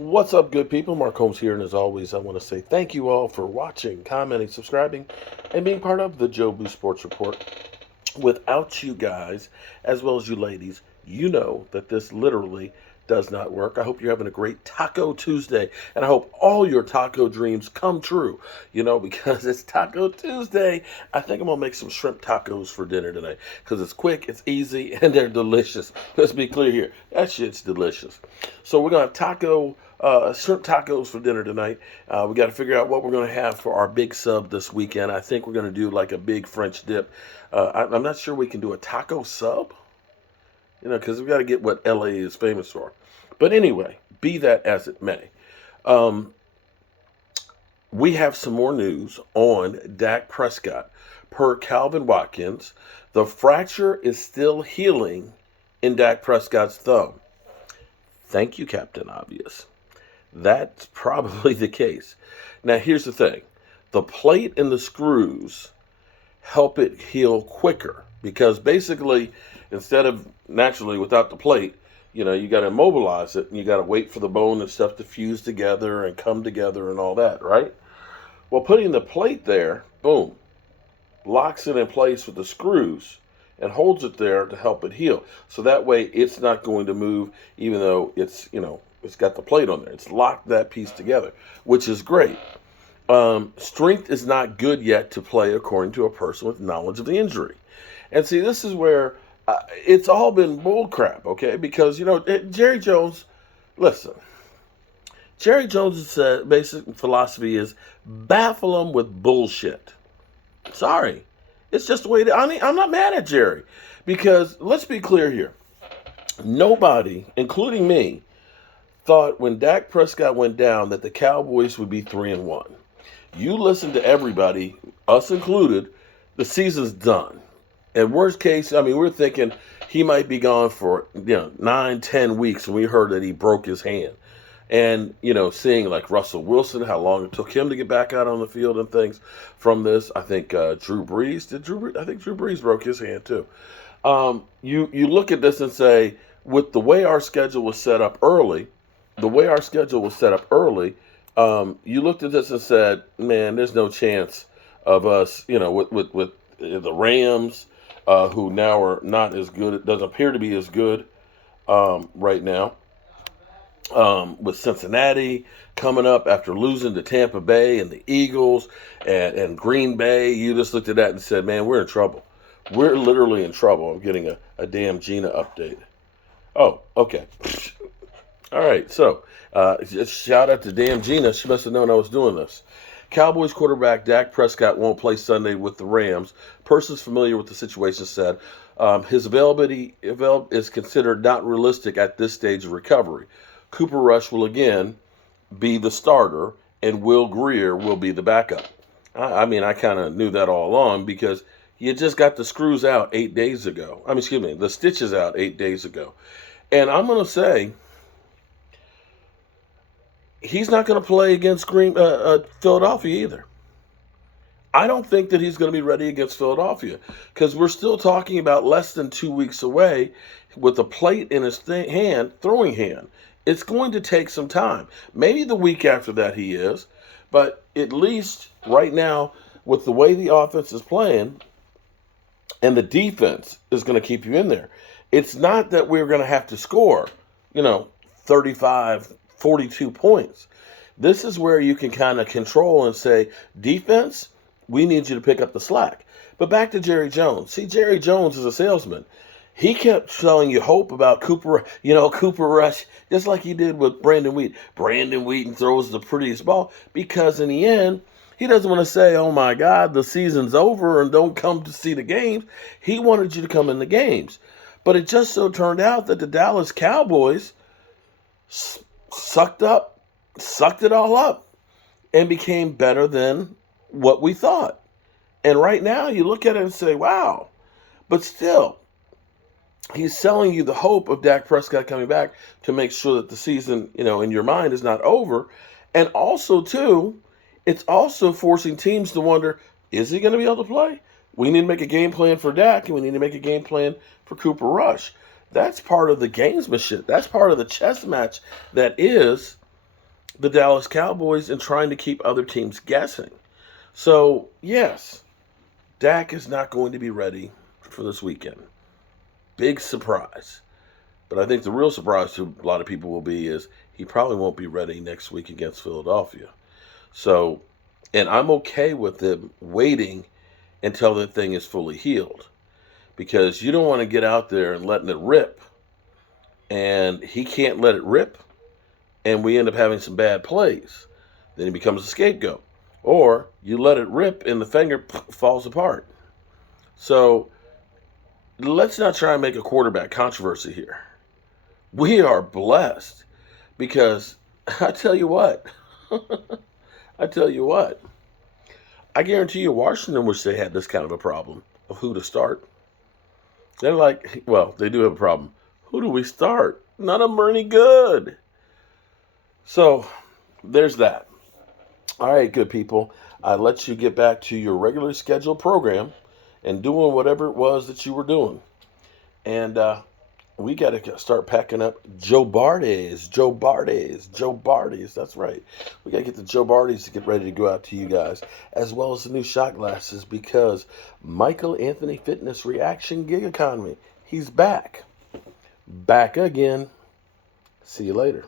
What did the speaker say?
What's up, good people? Mark Holmes here, and as always, I want to say thank you all for watching, commenting, subscribing, and being part of the Joe Blue Sports Report. Without you guys, as well as you ladies, you know that this literally does not work. I hope you're having a great Taco Tuesday, and I hope all your taco dreams come true. Because it's Taco Tuesday, I think I'm going to make some shrimp tacos for dinner tonight because it's quick, it's easy, and they're delicious. Let's be clear here. That shit's delicious. So we're going to have shrimp tacos for dinner tonight. We got to figure out what we're going to have for our big sub this weekend. I think we're going to do like a big French dip. I'm not sure we can do a taco sub, because we got to get what LA is famous for. But anyway, be that as it may, we have some more news on Dak Prescott. Per Calvin Watkins, the fracture is still healing in Dak Prescott's thumb. Thank you, Captain Obvious. That's probably the case. Now, here's the thing. The plate and the screws help it heal quicker because basically, instead of naturally without the plate, you got to immobilize it and you got to wait for the bone and stuff to fuse together and come together and all that, right? Well, putting the plate there, boom, locks it in place with the screws and holds it there to help it heal. So that way it's not going to move even though it's got the plate on there. It's locked that piece together, which is great. Strength is not good yet to play according to a person with knowledge of the injury. And see, this is where it's all been bull crap, okay? Because, Jerry Jones, listen, Jerry Jones' basic philosophy is baffle them with bullshit. Sorry. It's just the way I'm not mad at Jerry. Because let's be clear here. Nobody, including me, thought when Dak Prescott went down that the Cowboys would be 3-1. You listen to everybody, us included, the season's done. And worst case, we're thinking he might be gone for 9-10 weeks when we heard that he broke his hand. And, seeing like Russell Wilson, how long it took him to get back out on the field and things from this. I think Drew Brees, I think Drew Brees broke his hand too. You look at this and say, with the way our schedule was set up early, you looked at this and said, man, there's no chance of us, with the Rams, who now are not as good. It doesn't appear to be as good right now. With Cincinnati coming up after losing to Tampa Bay and the Eagles and Green Bay, you just looked at that and said, man, we're in trouble. We're literally in trouble. I'm getting a damn Gina update. Oh, okay. All right, so just shout out to damn Gina. She must have known I was doing this. Cowboys quarterback Dak Prescott won't play Sunday with the Rams. Persons familiar with the situation said his availability is considered not realistic at this stage of recovery. Cooper Rush will again be the starter, and Will Greer will be the backup. I kind of knew that all along because you just got the screws out 8 days ago. The stitches out 8 days ago. And I'm going to say, he's not going to play against Philadelphia either. I don't think that he's going to be ready against Philadelphia because we're still talking about less than 2 weeks away with a plate in his throwing hand. It's going to take some time. Maybe the week after that he is, but at least right now with the way the offense is playing and the defense is going to keep you in there. It's not that we're going to have to score, 35, 42 points. This is where you can kind of control and say, defense, we need you to pick up the slack. But back to Jerry Jones. See, Jerry Jones is a salesman. He kept selling you hope about Cooper Rush, just like he did with Brandon Wheat. Brandon Wheaton throws the prettiest ball because in the end, he doesn't want to say, oh my God, the season's over and don't come to see the games. He wanted you to come in the games. But it just so turned out that the Dallas Cowboys sucked it all up and became better than what we thought. And right now you look at it and say, wow. But still, he's selling you the hope of Dak Prescott coming back to make sure that the season, in your mind is not over. And also, too, it's also forcing teams to wonder, is he going to be able to play? We need to make a game plan for Dak, and we need to make a game plan for Cooper Rush. That's part of the gamesmanship. That's part of the chess match that is the Dallas Cowboys and trying to keep other teams guessing. So, yes, Dak is not going to be ready for this weekend. Big surprise. But I think the real surprise to a lot of people will be is he probably won't be ready next week against Philadelphia. So, and I'm okay with them waiting until the thing is fully healed because you don't want to get out there and letting it rip, and he can't let it rip, and we end up having some bad plays. Then he becomes a scapegoat. Or you let it rip and the finger falls apart. So let's not try and make a quarterback controversy here. We are blessed because I tell you what, I tell you what, I guarantee you Washington wish they had this kind of a problem of who to start. They're like, well, they do have a problem. Who do we start? None of them are any good. So there's that. All right, good people. I let you get back to your regularly scheduled program and doing whatever it was that you were doing. And we got to start packing up Joe Bardes. That's right. We got to get the Joe Bardes to get ready to go out to you guys, as well as the new shot glasses, because Michael Anthony Fitness Reaction Gig Economy, he's back. Back again. See you later.